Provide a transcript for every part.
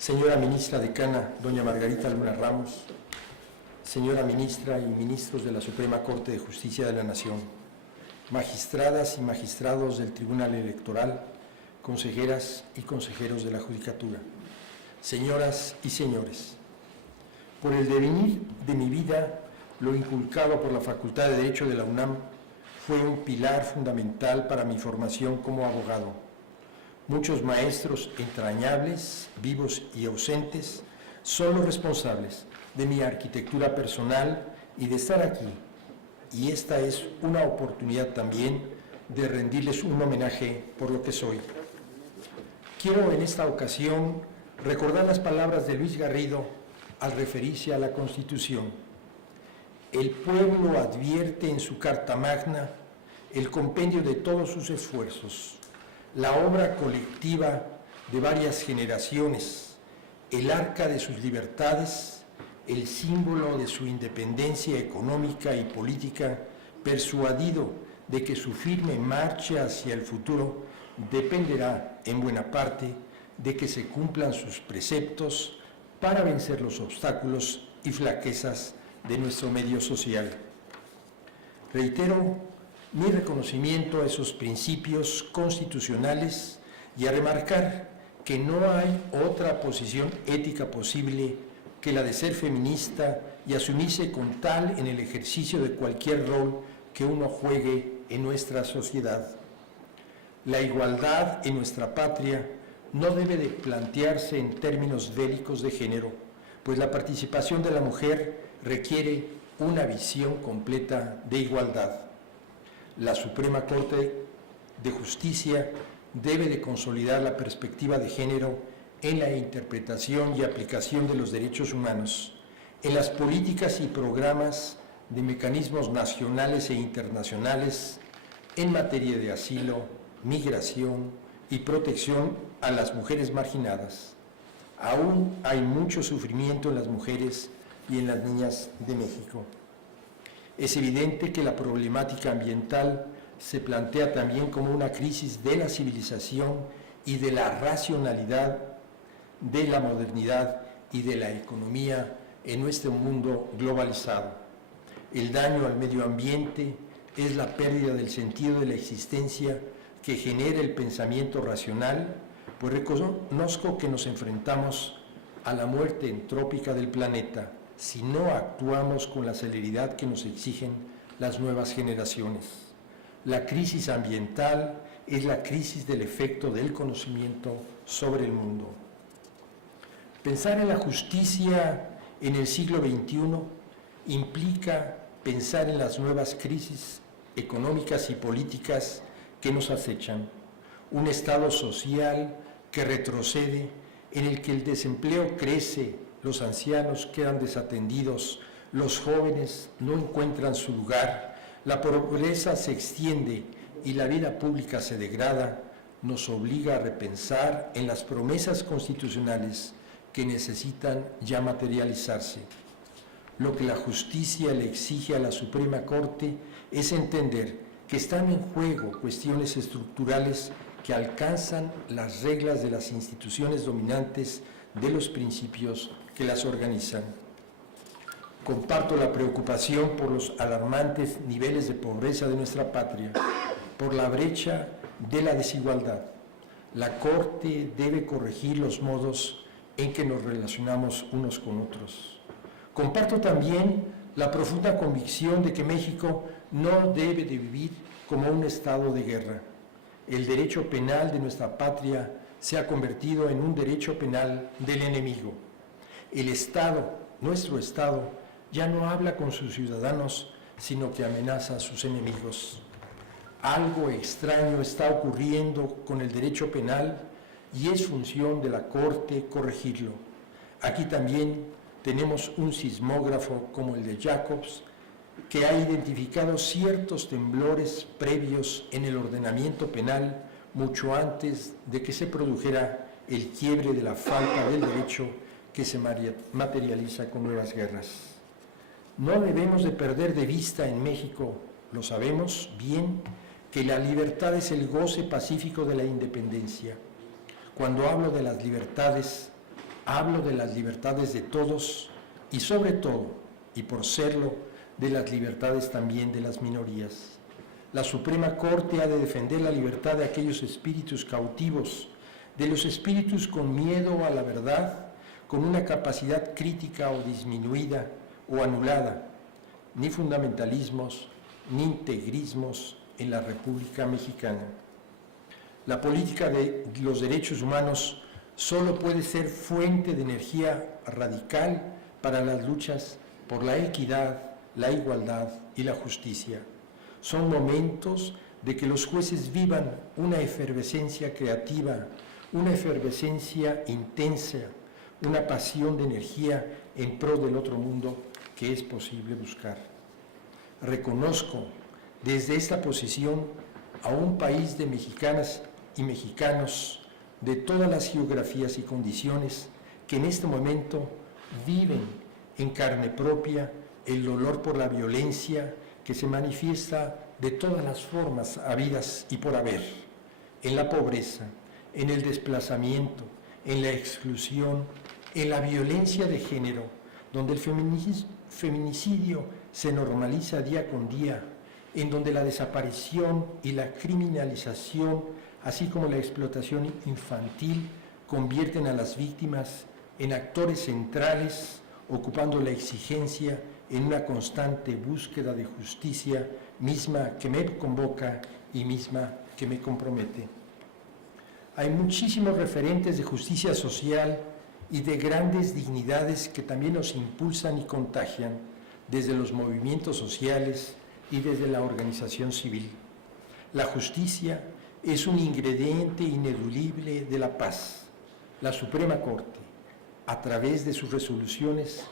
señora ministra decana, doña Margarita Luna Ramos, señora ministra y ministros de la Suprema Corte de Justicia de la Nación, magistradas y magistrados del Tribunal Electoral, consejeras y consejeros de la Judicatura, señoras y señores, por el devenir de mi vida, lo inculcado por la Facultad de Derecho de la UNAM fue un pilar fundamental para mi formación como abogado. Muchos maestros entrañables, vivos y ausentes, son los responsables de mi arquitectura personal y de estar aquí. Y esta es una oportunidad también de rendirles un homenaje por lo que soy. Quiero en esta ocasión recordar las palabras de Luis Garrido al referirse a la Constitución. El pueblo advierte en su Carta Magna el compendio de todos sus esfuerzos, la obra colectiva de varias generaciones, el arca de sus libertades, el símbolo de su independencia económica y política, persuadido de que su firme marcha hacia el futuro dependerá en buena parte de que se cumplan sus preceptos para vencer los obstáculos y flaquezas de nuestro medio social. Reitero mi reconocimiento a esos principios constitucionales y a remarcar que no hay otra posición ética posible que la de ser feminista y asumirse con tal en el ejercicio de cualquier rol que uno juegue en nuestra sociedad. La igualdad en nuestra patria no debe de plantearse en términos bélicos de género, pues la participación de la mujer requiere una visión completa de igualdad. La Suprema Corte de Justicia debe de consolidar la perspectiva de género en la interpretación y aplicación de los derechos humanos, en las políticas y programas de mecanismos nacionales e internacionales en materia de asilo, migración y protección a las mujeres marginadas. Aún hay mucho sufrimiento en las mujeres y en las niñas de México. Es evidente que la problemática ambiental se plantea también como una crisis de la civilización y de la racionalidad, de la modernidad y de la economía en nuestro mundo globalizado. El daño al medio ambiente es la pérdida del sentido de la existencia que genera el pensamiento racional, pues reconozco que nos enfrentamos a la muerte entrópica del planeta si no actuamos con la celeridad que nos exigen las nuevas generaciones. La crisis ambiental es la crisis del efecto del conocimiento sobre el mundo. Pensar en la justicia en el siglo XXI implica pensar en las nuevas crisis económicas y políticas que nos acechan. Un estado social que retrocede, en el que el desempleo crece, los ancianos quedan desatendidos, los jóvenes no encuentran su lugar, la pobreza se extiende y la vida pública se degrada, nos obliga a repensar en las promesas constitucionales que necesitan ya materializarse. Lo que la justicia le exige a la Suprema Corte es entender que están en juego cuestiones estructurales que alcanzan las reglas de las instituciones dominantes de los principios que las organizan. Comparto la preocupación por los alarmantes niveles de pobreza de nuestra patria, por la brecha de la desigualdad. La Corte debe corregir los modos en que nos relacionamos unos con otros. Comparto también la profunda convicción de que México no debe de vivir como un estado de guerra. El derecho penal de nuestra patria se ha convertido en un derecho penal del enemigo. El Estado, nuestro Estado, ya no habla con sus ciudadanos, sino que amenaza a sus enemigos. Algo extraño está ocurriendo con el derecho penal y es función de la Corte corregirlo. Aquí también tenemos un sismógrafo como el de Jacobs, que ha identificado ciertos temblores previos en el ordenamiento penal mucho antes de que se produjera el quiebre de la falta del derecho que se materializa con nuevas guerras. No debemos de perder de vista en México, lo sabemos bien, que la libertad es el goce pacífico de la independencia. Cuando hablo de las libertades, Hablo de las libertades de todos y sobre todo, y por serlo, de las libertades también de las minorías. La Suprema Corte ha de defender la libertad de aquellos espíritus cautivos, de los espíritus con miedo a la verdad, con una capacidad crítica o disminuida o anulada, ni fundamentalismos, ni integrismos en la República Mexicana. La política de los derechos humanos solo puede ser fuente de energía radical para las luchas por la equidad, la igualdad y la justicia. Son momentos de que los jueces vivan una efervescencia creativa, una efervescencia intensa, una pasión de energía en pro del otro mundo que es posible buscar. Reconozco desde esta posición a un país de mexicanas y mexicanos de todas las geografías y condiciones que en este momento viven en carne propia el dolor por la violencia que se manifiesta de todas las formas habidas y por haber, en la pobreza, en el desplazamiento, en la exclusión, en la violencia de género, donde el feminicidio se normaliza día con día, en donde la desaparición y la criminalización, así como la explotación infantil, convierten a las víctimas en actores centrales, ocupando la exigencia en una constante búsqueda de justicia, misma que me convoca y misma que me compromete. Hay muchísimos referentes de justicia social y de grandes dignidades que también nos impulsan y contagian desde los movimientos sociales y desde la organización civil. La justicia es un ingrediente ineludible de la paz. La Suprema Corte, a través de sus resoluciones,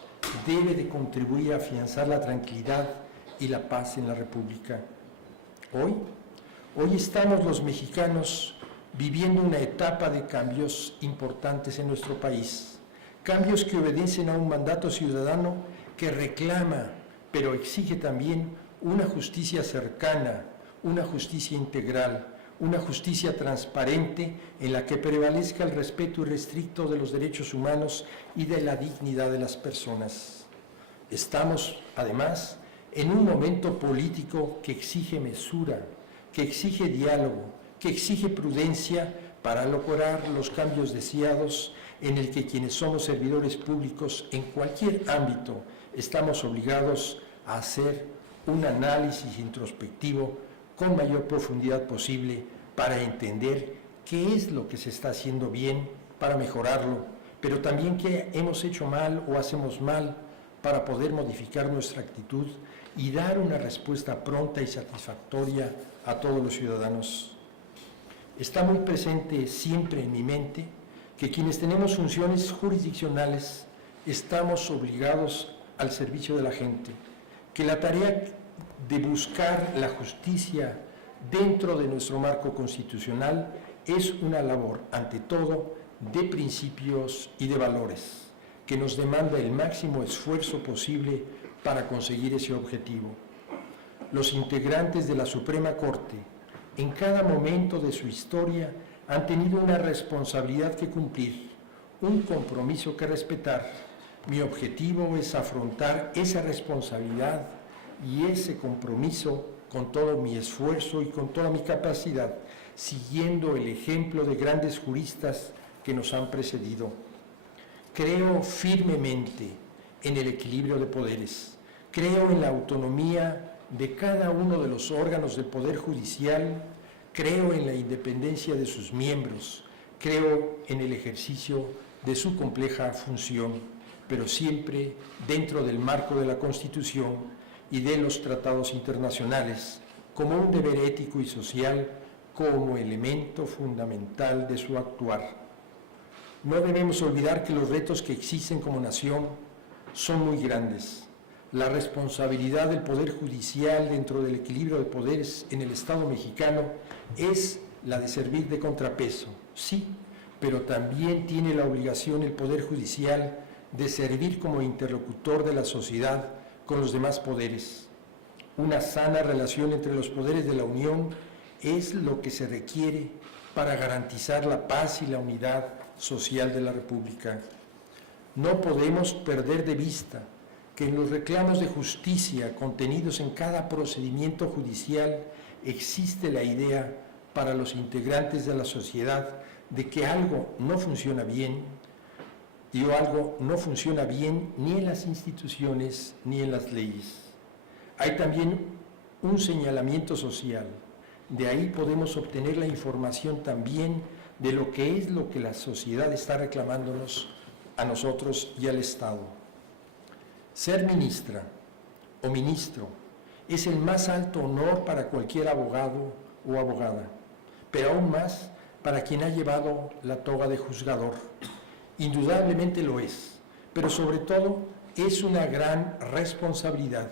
debe de contribuir a afianzar la tranquilidad y la paz en la República. Hoy estamos los mexicanos viviendo una etapa de cambios importantes en nuestro país, cambios que obedecen a un mandato ciudadano que reclama, pero exige también una justicia cercana, una justicia integral, una justicia transparente en la que prevalezca el respeto irrestricto de los derechos humanos y de la dignidad de las personas. Estamos, además, en un momento político que exige mesura, que exige diálogo, que exige prudencia para lograr los cambios deseados, en el que quienes somos servidores públicos en cualquier ámbito estamos obligados a hacer un análisis introspectivo con mayor profundidad posible para entender qué es lo que se está haciendo bien para mejorarlo, pero también qué hemos hecho mal o hacemos mal para poder modificar nuestra actitud y dar una respuesta pronta y satisfactoria a todos los ciudadanos. Está muy presente siempre en mi mente que quienes tenemos funciones jurisdiccionales estamos obligados al servicio de la gente, que la tarea de buscar la justicia dentro de nuestro marco constitucional es una labor, ante todo, de principios y de valores, que nos demanda el máximo esfuerzo posible para conseguir ese objetivo. Los integrantes de la Suprema Corte, en cada momento de su historia, han tenido una responsabilidad que cumplir, un compromiso que respetar. Mi objetivo es afrontar esa responsabilidad y ese compromiso con todo mi esfuerzo y con toda mi capacidad, siguiendo el ejemplo de grandes juristas que nos han precedido. Creo firmemente en el equilibrio de poderes, creo en la autonomía de cada uno de los órganos del Poder Judicial, creo en la independencia de sus miembros, creo en el ejercicio de su compleja función, pero siempre dentro del marco de la Constitución y de los tratados internacionales, como un deber ético y social, como elemento fundamental de su actuar. No debemos olvidar que los retos que existen como nación son muy grandes. La responsabilidad del Poder Judicial dentro del equilibrio de poderes en el Estado mexicano es la de servir de contrapeso, sí, pero también tiene la obligación el Poder Judicial de servir como interlocutor de la sociedad con los demás poderes. Una sana relación entre los poderes de la Unión es lo que se requiere para garantizar la paz y la unidad social de la República. No podemos perder de vista que en los reclamos de justicia contenidos en cada procedimiento judicial existe la idea para los integrantes de la sociedad de que algo no funciona bien o algo no funciona bien ni en las instituciones ni en las leyes. Hay también un señalamiento social. De ahí podemos obtener la información también de lo que la sociedad está reclamándonos a nosotros y al Estado. Ser ministra o ministro es el más alto honor para cualquier abogado o abogada, pero aún más para quien ha llevado la toga de juzgador. Indudablemente lo es, pero sobre todo es una gran responsabilidad,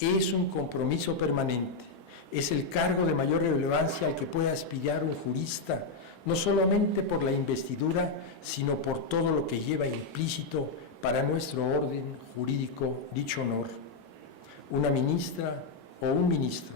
es un compromiso permanente, es el cargo de mayor relevancia al que puede aspirar un jurista, no solamente por la investidura, sino por todo lo que lleva implícito para nuestro orden jurídico dicho honor. Una ministra o un ministro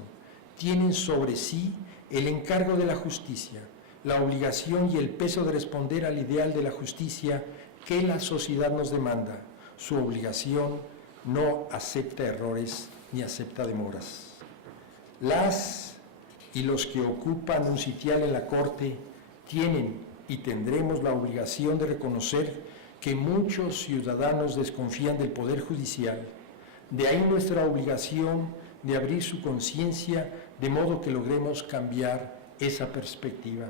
tienen sobre sí el encargo de la justicia, la obligación y el peso de responder al ideal de la justicia que la sociedad nos demanda. Su obligación no acepta errores ni acepta demoras. Las y los que ocupan un sitial en la Corte tienen y tendremos la obligación de reconocer que muchos ciudadanos desconfían del Poder Judicial. De ahí nuestra obligación de abrir su conciencia de modo que logremos cambiar esa perspectiva.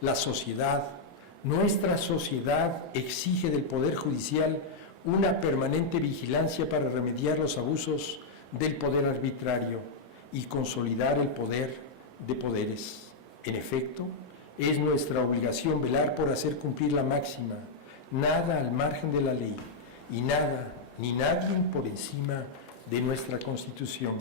La sociedad, nuestra sociedad, exige del Poder Judicial una permanente vigilancia para remediar los abusos del poder arbitrario y consolidar el poder de poderes. En efecto, es nuestra obligación velar por hacer cumplir la máxima, nada al margen de la ley y nada ni nadie por encima de nuestra Constitución.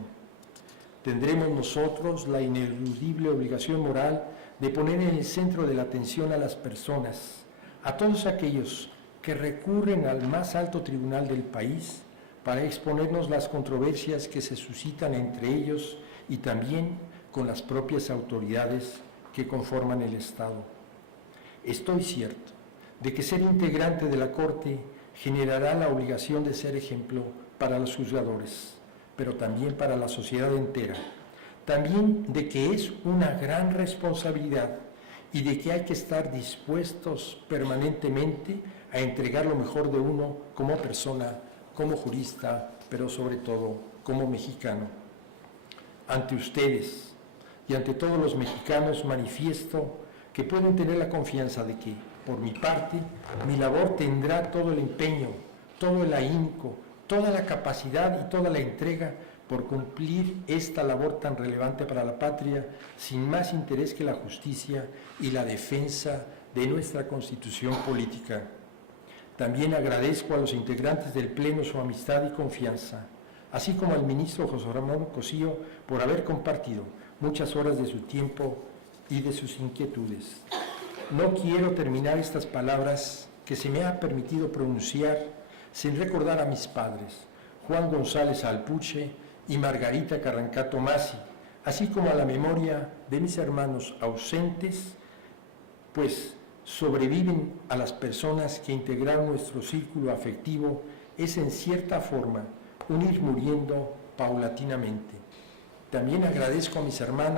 Tendremos nosotros la ineludible obligación moral de poner en el centro de la atención a las personas, a todos aquellos que recurren al más alto tribunal del país para exponernos las controversias que se suscitan entre ellos y también con las propias autoridades que conforman el Estado. Estoy cierto de que ser integrante de la Corte generará la obligación de ser ejemplo para los juzgadores, pero también para la sociedad entera. También de que es una gran responsabilidad y de que hay que estar dispuestos permanentemente a entregar lo mejor de uno como persona, como jurista, pero sobre todo como mexicano. Ante ustedes y ante todos los mexicanos manifiesto que pueden tener la confianza de que, por mi parte, mi labor tendrá todo el empeño, todo el ahínco, toda la capacidad y toda la entrega por cumplir esta labor tan relevante para la patria, sin más interés que la justicia y la defensa de nuestra Constitución política. También agradezco a los integrantes del Pleno su amistad y confianza, así como al ministro José Ramón Cosío por haber compartido muchas horas de su tiempo y de sus inquietudes. No quiero terminar estas palabras que se me ha permitido pronunciar sin recordar a mis padres, Juan González Alpuche y Margarita Carrancato Masi, así como a la memoria de mis hermanos ausentes, pues sobreviven a las personas que integraron nuestro círculo afectivo, es en cierta forma un ir muriendo paulatinamente. También agradezco a mis hermanas